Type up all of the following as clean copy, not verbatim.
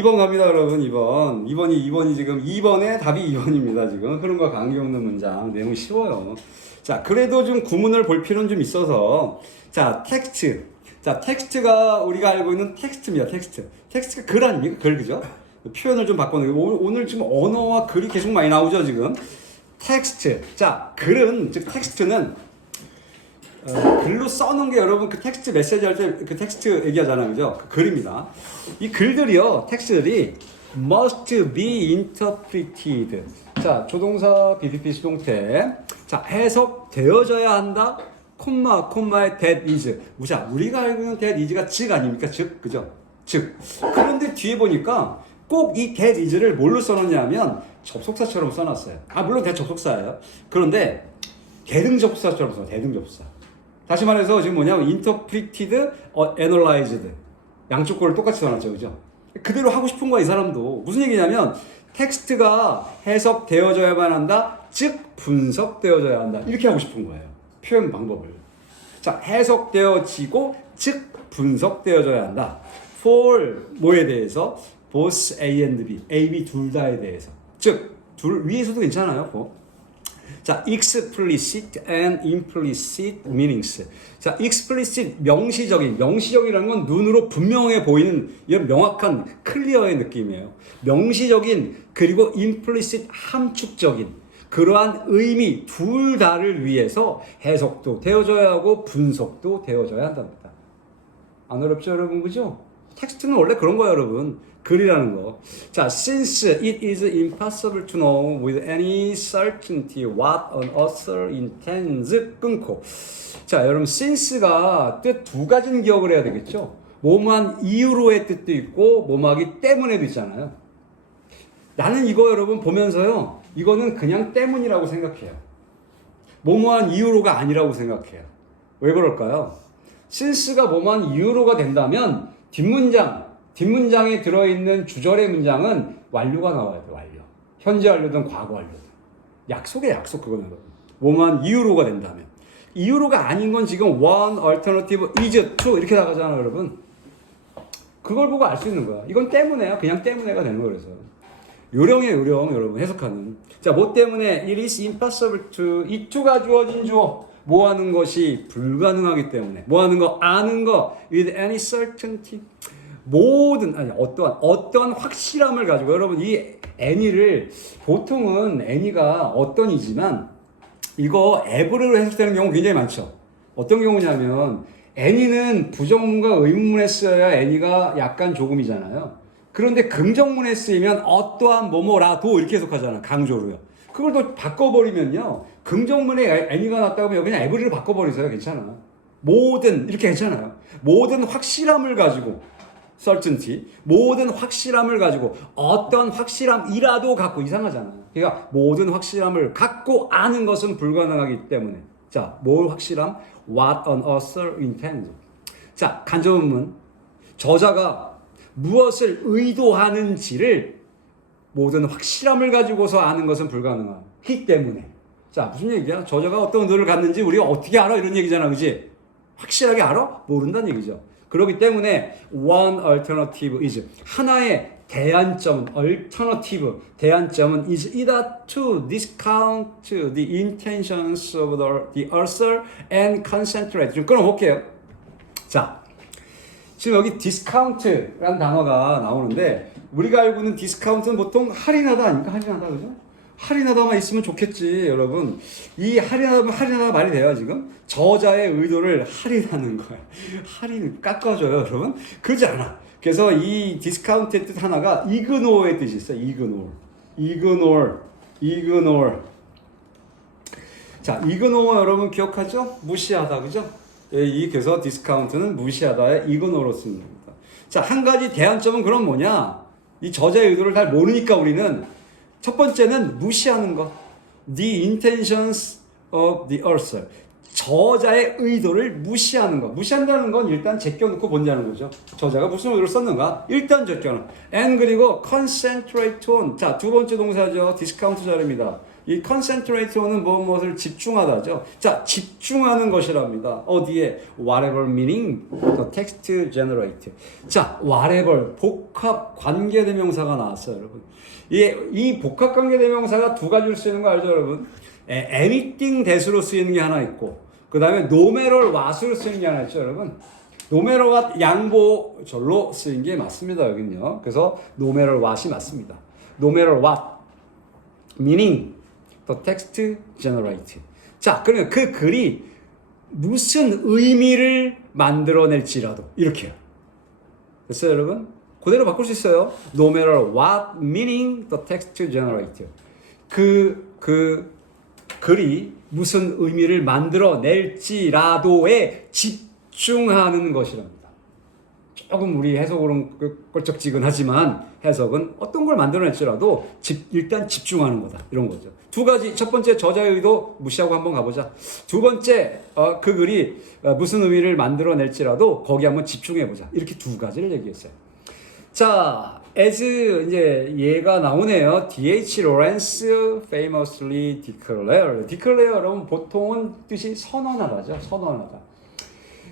2번 갑니다, 여러분. 2번이 지금 2번의 답이 2번입니다. 지금 흐름과 관계없는 문장 내용이 쉬워요. 자, 그래도 좀 구문을 볼 필요는 좀 있어서, 자, 텍스트. 자, 텍스트가 우리가 알고 있는 텍스트입니다. 텍스트가 글 아닙니까? 글, 그죠? 표현을 좀 바꿔놓고 오늘 지금 언어와 글이 계속 많이 나오죠, 지금. 텍스트. 자, 글은, 즉 텍스트는 글로 써놓은 게 여러분 그 텍스트 메시지 할 때 그 텍스트 얘기하잖아요, 그죠? 그 글입니다. 이 글들이요, 텍스트들이 must be interpreted. 자, 조동사 BPP 수동태. 자, 해석되어져야 한다. 콤마의 that is. 자, 우리가 알고 있는 that is가 즉 아닙니까? 즉, 그죠? 즉. 그런데 뒤에 보니까 꼭 이 that is를 뭘로 써놓냐면 접속사처럼 써놨어요. 물론 대접속사예요. 그런데 대등접속사처럼 써요. 대등접속사. 다시 말해서 지금 뭐냐면 interpreted, analyzed 양쪽 거를 똑같이 써놨죠, 그죠? 그대로 하고 싶은 거야, 이 사람도. 무슨 얘기냐면 텍스트가 해석되어져야만 한다, 즉 분석되어져야 한다, 이렇게 하고 싶은 거예요, 표현 방법을. 자, 해석되어지고 즉 분석되어져야 한다. for 뭐에 대해서? both A and B, A, B 둘 다에 대해서. 즉 둘 위에서도 괜찮아요, 뭐. 자, explicit and implicit meanings. 자, explicit 명시적이라는 건 눈으로 분명해 보이는 이런 명확한 클리어의 느낌이에요. 명시적인 그리고 implicit 함축적인 그러한 의미 둘 다를 위해서 해석도 되어져야 하고 분석도 되어져야 한답니다. 안 어렵죠, 여러분? 그죠? 텍스트는 원래 그런 거예요, 여러분. 글이라는 거. 자, since it is impossible to know with any certainty what an author intends 끊고. 자, 여러분, since가 뜻 두 가지는 기억을 해야 되겠죠? 뭐만 이유로의 뜻도 있고 뭐뭐하기 때문에도 있잖아요. 나는 이거 여러분 보면서요, 이거는 그냥 때문이라고 생각해요. 뭐뭐한 이유로가 아니라고 생각해요. 왜 그럴까요? since가 뭐뭐한 이유로가 된다면 뒷문장에 들어있는 주절의 문장은 완료가 나와야 돼, 완료. 현재 완료든 과거 완료든. 약속이야, 약속, 그거는. 뭐만 이유로가 된다면. 이유로가 아닌 건 지금 one alternative is to 이렇게 나가잖아, 여러분. 그걸 보고 알 수 있는 거야. 이건 때문에야, 그냥 때문에가 되는 거예요, 그래서. 요령이에요, 요령, 여러분, 해석하는. 자, 뭐 때문에 it is impossible to, 이 to가 주어진 주어. 뭐 하는 것이 불가능하기 때문에. 뭐 하는 거, 아는 거, with any certainty. 어떠한 확실함을 가지고, 여러분, 이 any를 보통은 any가 어떤이지만 이거 ever로 해석되는 경우 굉장히 많죠. 어떤 경우냐면 any는 부정문과 의문문에 쓰여야 any가 약간 조금이잖아요. 그런데 긍정문에 쓰이면 어떠한 뭐뭐라도 이렇게 해석하잖아, 강조로요. 그걸 또 바꿔버리면요, 긍정문에 any가 났다고 하면 그냥 ever를 바꿔버리세요. 괜찮아. 모든 이렇게 괜찮아요. 모든 확실함을 가지고 certainty, 모든 확실함을 가지고 어떤 확실함이라도 갖고, 이상하잖아. 그러니까 모든 확실함을 갖고 아는 것은 불가능하기 때문에. 자, 뭘 확실함? What an author intends. 자, 간접문문. 저자가 무엇을 의도하는지를 모든 확실함을 가지고서 아는 것은 불가능하기 때문에. 자, 무슨 얘기야? 저자가 어떤 의도를 갖는지 우리가 어떻게 알아? 이런 얘기잖아, 그지? 확실하게 알아? 모른다는 얘기죠. 그렇기 때문에 one alternative is, 하나의 대안점은 대안점은 is either to discount the intentions of the author and concentrate. 좀 끊어볼게요. 자, 지금 여기 discount라는 단어가 나오는데, 우리가 알고 있는 discount는 보통 할인하다 아닙니까? 할인하다, 그죠? 할인하다만 있으면 좋겠지, 여러분. 이 할인하다 말이 돼요, 지금? 저자의 의도를 할인하는 거야. 할인, 깎아줘요, 여러분? 그러지 않아. 그래서 이 디스카운트의 뜻 하나가 ignore의 뜻이 있어요, ignore. 자, ignore 여러분 기억하죠? 무시하다, 그죠? 그래서 디스카운트는 무시하다에 ignore로 씁니다. 자, 한 가지 대안점은 그럼 뭐냐? 이 저자의 의도를 잘 모르니까 우리는 첫 번째는 무시하는 것. The intentions of the author. 저자의 의도를 무시하는 것. 무시한다는 건 일단 제껴놓고 본다는 거죠. 저자가 무슨 의도를 썼는가? 일단 제껴놓고. And 그리고 concentrate on. 자, 두 번째 동사죠. 디스카운트 자료입니다. 이 concentrate는 무엇을 집중하다죠. 자, 집중하는 것이랍니다. 어디에? whatever meaning the text generate. 자, whatever 복합 관계대명사가 나왔어요, 여러분. 이 복합 관계대명사가 두 가지로 쓰이는 거 알죠, 여러분? anything that으로 쓰이는 게 하나 있고, 그 다음에 no matter what으로 쓰이는 게 하나 있죠, 여러분. no matter what 양보절로 쓰인 게 맞습니다, 여긴요. 그래서 no matter what이 맞습니다. no matter what meaning the text generate. 자, 그러면 그 글이 무슨 의미를 만들어낼지라도 이렇게요. 됐어요, 여러분? 그대로 바꿀 수 있어요. No matter what meaning the text generate. 그 글이 무슨 의미를 만들어낼지라도에 집중하는 것이랍니다. 조금 우리 해석으로는 껄쩍지근하지만 해석은 어떤 걸 만들어낼지라도 일단 집중하는 거다. 이런 거죠. 두 가지. 첫 번째 저자의 의도 무시하고 한번 가보자. 두 번째 그 글이 무슨 의미를 만들어낼지라도 거기 한번 집중해보자. 이렇게 두 가지를 얘기했어요. 자, as 이제 얘가 나오네요. D.H. Lawrence famously declared. declare는 보통은 뜻이 선언하다죠. 선언하다.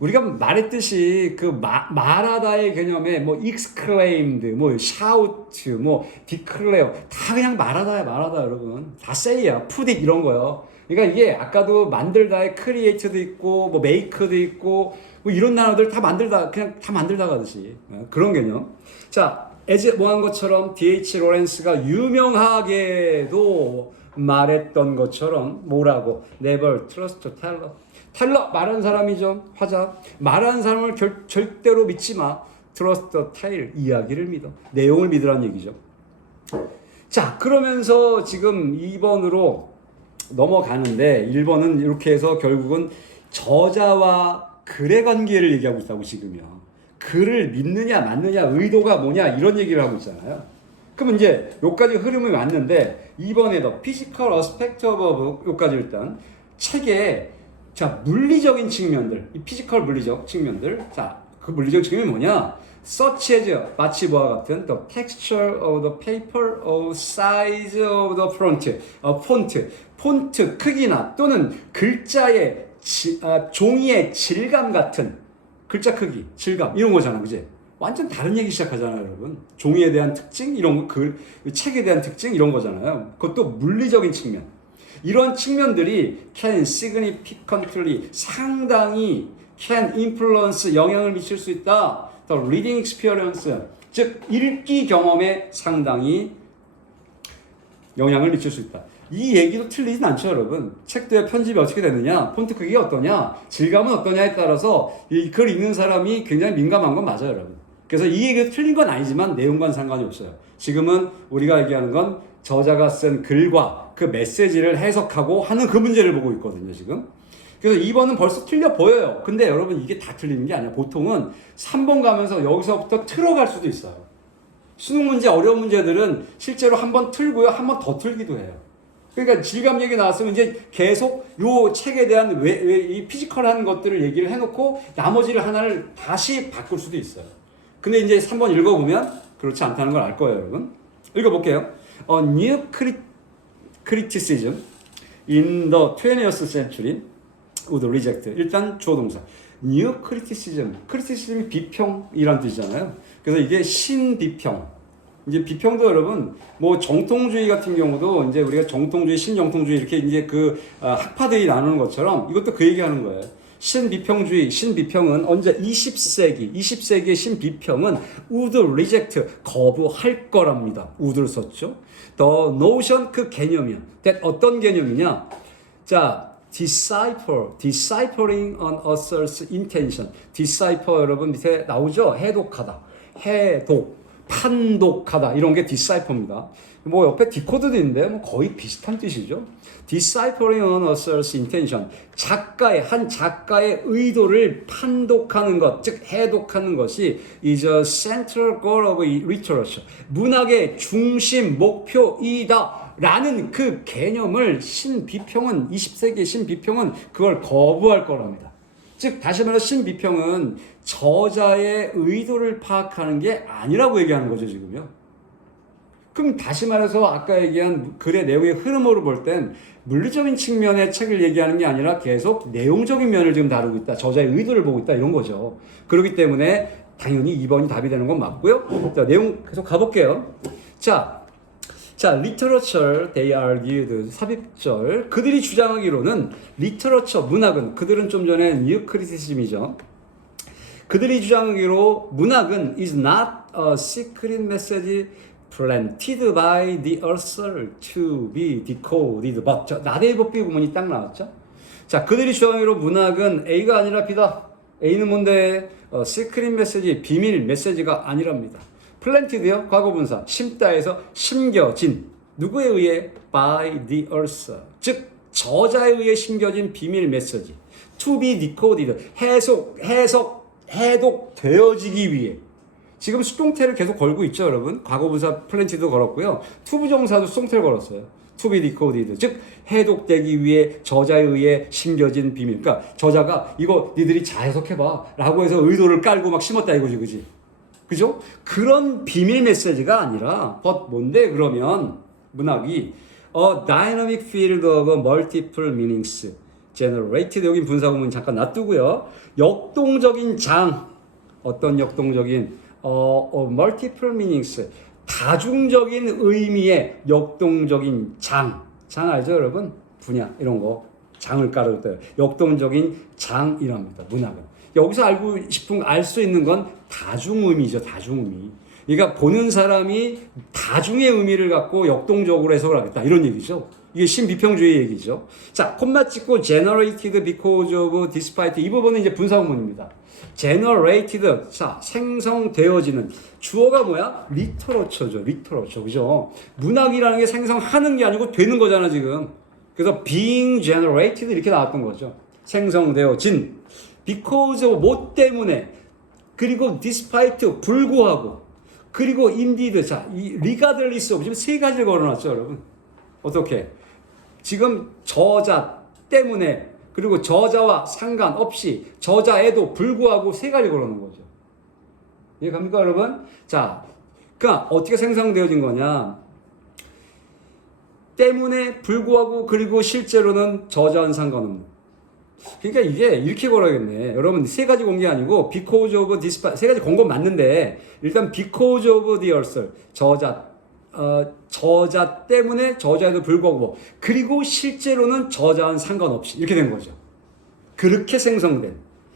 우리가 말했듯이 그 말하다의 개념에 뭐 exclaimed, 뭐 shout, 뭐 declare 다 그냥 말하다야 말하다 여러분. 다 say야, put it 이런 거요. 그러니까 이게 아까도 만들다에 create도 있고 뭐 make도 있고 뭐 이런 단어들 다 만들다 그냥 다 만들다 가듯이 그런 개념. 자, as 뭐한 것처럼 D.H. 로렌스가 유명하게도 말했던 것처럼 뭐라고? Never trust teller. 텔러 말하는 사람이죠. 화자. 말하는 사람을 절대로 믿지 마. Trust the tale. 이야기를 믿어. 내용을 믿으라는 얘기죠. 자, 그러면서 지금 2번으로 넘어가는데 1번은 이렇게 해서 결국은 저자와 글의 관계를 얘기하고 있다고 지금요. 글을 믿느냐 맞느냐 의도가 뭐냐 이런 얘기를 하고 있잖아요. 그럼 이제 여기까지 흐름이 왔는데 2번에도 physical aspect of 여기까지 일단 책에 자 물리적인 측면들 이 피지컬 물리적 측면들 자 그 물리적 측면이 뭐냐 such as 마치 뭐와 같은 the texture of the paper or size of the 폰트 크기나 또는 글자의 종이의 질감 같은 글자 크기 질감 이런 거잖아 그지 완전 다른 얘기 시작하잖아요 여러분 종이에 대한 특징 이런 거 책에 대한 특징 이런 거잖아요 그것도 물리적인 측면 이런 측면들이 can significantly 상당히 can influence 영향을 미칠 수 있다. The reading experience 즉 읽기 경험에 상당히 영향을 미칠 수 있다. 이 얘기도 틀리진 않죠 여러분. 책도의 편집이 어떻게 되느냐 폰트 크기가 어떠냐 질감은 어떠냐에 따라서 이 글 읽는 사람이 굉장히 민감한 건 맞아요 여러분. 그래서 이 얘기가 틀린 건 아니지만 내용과는 상관이 없어요. 지금은 우리가 얘기하는 건 저자가 쓴 글과 그 메시지를 해석하고 하는 그 문제를 보고 있거든요, 지금. 그래서 2번은 벌써 틀려 보여요. 근데 여러분 이게 다 틀리는 게 아니야. 보통은 3번 가면서 여기서부터 틀어갈 수도 있어요. 수능 문제, 어려운 문제들은 실제로 한 번 틀고요. 한 번 더 틀기도 해요. 그러니까 질감 얘기 나왔으면 이제 계속 요 책에 대한 이 피지컬한 것들을 얘기를 해놓고 나머지를 하나를 다시 바꿀 수도 있어요. 근데 이제 3번 읽어보면 그렇지 않다는 걸 알 거예요, 여러분. 읽어볼게요. A new criticism in the 20th century would reject. 일단 주어 동사. New criticism. criticism이 비평이란 뜻이잖아요. 그래서 이게 신비평. 이제 비평도 여러분, 뭐 정통주의 같은 경우도 이제 우리가 정통주의, 신정통주의 이렇게 이제 그 학파들이 나누는 것처럼 이것도 그 얘기하는 거예요. 신비평주의, 신비평은 언제 20세기의 신비평은 would reject, 거부할 거랍니다. would를 썼죠. The notion, 그 개념이야. that 어떤 개념이냐? 자, deciphering an author's intention. decipher 여러분 밑에 나오죠? 해독하다. 해독. 판독하다 이런 게 decipher입니다. 뭐 옆에 디코드도 있는데 뭐 거의 비슷한 뜻이죠. deciphering an author's intention. 한 작가의 의도를 판독하는 것, 즉 해독하는 것이 is a central goal of literature. 문학의 중심 목표이다. 라는 그 개념을 신비평은 20세기의 신비평은 그걸 거부할 거랍니다. 즉 다시 말해 신비평은 저자의 의도를 파악하는 게 아니라고 얘기하는 거죠 지금요. 그럼 다시 말해서 아까 얘기한 글의 내용의 흐름으로 볼 땐 물리적인 측면의 책을 얘기하는 게 아니라 계속 내용적인 면을 지금 다루고 있다. 저자의 의도를 보고 있다. 이런 거죠. 그렇기 때문에 당연히 2번이 답이 되는 건 맞고요. 자, 내용 계속 가볼게요. 자, literature, they argued, 삽입절. 그들이 주장하기로는 literature, 문학은, 그들은 좀 전에 new criticism이죠. 그들이 주장하기로 문학은 is not a secret message planted by the author to be decoded. 맞죠? 나대의 법비 구문이 딱 나왔죠? 자, 그들이 주장하기로 문학은 A가 아니라 B다. A는 뭔데? 시크릿 메시지, 비밀 메시지가 아니랍니다. 플랜티드요? 과거분사. 심다에서 심겨진. 누구에 의해? By the author. 즉, 저자에 의해 심겨진 비밀 메시지. To be decoded. 해독되어지기 위해. 지금 수동태를 계속 걸고 있죠, 여러분? 과거분사 플랜티드 걸었고요. 투부정사도 수동태를 걸었어요. To be decoded. 즉, 해독되기 위해 저자에 의해 심겨진 비밀. 그러니까 저자가 이거 니들이 잘 해석해봐. 라고 해서 의도를 깔고 막 심었다 이거지, 그지? 그죠? 그런 비밀 메시지가 아니라, 뭔데, 그러면, 문학이, a dynamic field of multiple meanings generated. 여긴 분사구문 잠깐 놔두고요. 역동적인 장. 어떤 역동적인, multiple meanings. 다중적인 의미의 역동적인 장. 장 알죠, 여러분? 분야, 이런 거. 장을 깔을 때. 역동적인 장이랍니다, 문학은. 여기서 알 수 있는 건 다중의미죠, 다중의미. 그러니까 보는 사람이 다중의 의미를 갖고 역동적으로 해석을 하겠다. 이런 얘기죠. 이게 신비평주의 얘기죠. 자, 콤마 찍고 generated because of despite. 이 부분은 이제 분사구문입니다. generated. 자, 생성되어지는. 주어가 뭐야? 리터러처죠. 리터러처. 그죠? 문학이라는 게 생성하는 게 아니고 되는 거잖아, 지금. 그래서 being generated 이렇게 나왔던 거죠. 생성되어진. because of 뭐 때문에. 그리고 despite 불구하고. 그리고 indeed. 자, 이 regardless of 지금 세 가지를 걸어놨죠, 여러분. 어떻게? 지금 저자 때문에 그리고 저자와 상관없이 저자에도 불구하고 세 가지 걸어놓은 거죠. 이해갑니까, 여러분? 자, 그러니까 어떻게 생성되어진 거냐? 때문에 불구하고 그리고 실제로는 저자와는 상관없는. 그러니까 이게 이렇게 걸어야겠네. 여러분 세 가지 건 게 아니고 because of despite 세 가지 건 건 맞는데 일단 because of the author 저자 때문에 저자에도 불구하고 그리고 실제로는 저자와는 상관없이 이렇게 된 거죠. 그렇게 생성된.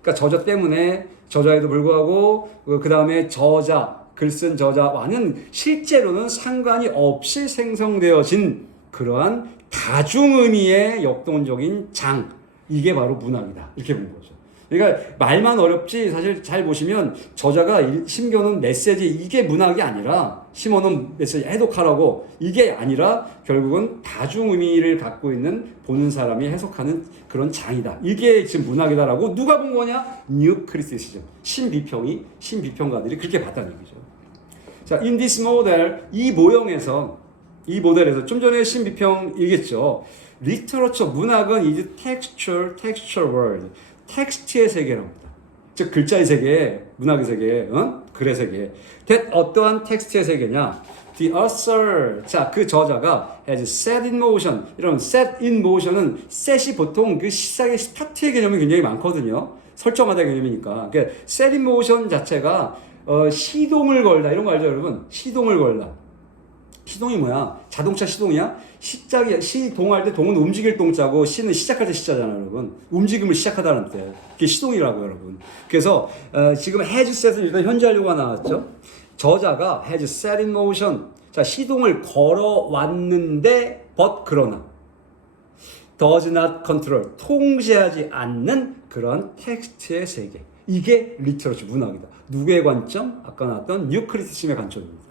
그러니까 저자 때문에 저자에도 불구하고 그 다음에 저자 글 쓴 저자와는 실제로는 상관이 없이 생성되어진 그러한 다중의미의 역동적인 장. 이게 바로 문학이다. 이렇게 본 거죠. 그러니까 말만 어렵지 사실 잘 보시면 저자가 심겨놓은 메시지 이게 문학이 아니라 심어놓은 메시지 해독하라고 이게 아니라 결국은 다중의미를 갖고 있는 보는 사람이 해석하는 그런 장이다. 이게 지금 문학이다라고 누가 본 거냐? 뉴 크리티시즘. 신비평가들이 그렇게 봤다는 얘기죠. 자, in this model 이 모델에서 좀 전에 신비평 얘기했죠. 리터러처 문학은 is textual world. 텍스트의 세계랍니다. 즉 글자의 세계, 문학의 세계, 글의 세계. that 어떠한 텍스트의 세계냐? The author, 자, 그 저자가 has set in motion. 이런 set in motion은 set이 보통 그 시작의 스타트의 개념이 굉장히 많거든요. 설정하다 개념이니까. 그러니까 set in motion 자체가 시동을 걸다 이런 거 알죠, 여러분? 시동을 걸다. 시동이 뭐야? 자동차 시동이야? 시동할 때 동은 움직일 동자고 시는 시작할 때 시자잖아, 여러분. 움직임을 시작하다는 때. 그게 시동이라고, 여러분. 그래서 지금 has set은 일단 현재완료가 나왔죠. 저자가 has set in motion. 자, 시동을 걸어왔는데 but 그러나 does not control. 통제하지 않는 그런 텍스트의 세계. 이게 리터러처 문학이다. 누구의 관점? 아까 나왔던 뉴크리티즘의 관점입니다.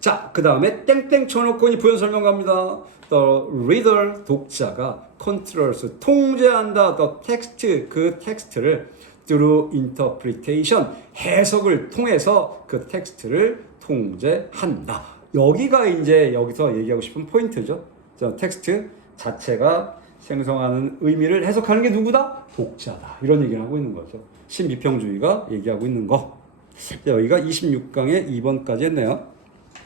자, 그 다음에 땡땡 쳐놓고 부연 설명 갑니다. The reader, 독자가 controls, 통제한다. The text, 그 텍스트를 through interpretation, 해석을 통해서 그 텍스트를 통제한다. 여기가 이제 여기서 얘기하고 싶은 포인트죠. 텍스트 자체가 생성하는 의미를 해석하는 게 누구다? 독자다. 이런 얘기를 하고 있는 거죠. 신비평주의가 얘기하고 있는 거. 여기가 26강의 2번까지 했네요.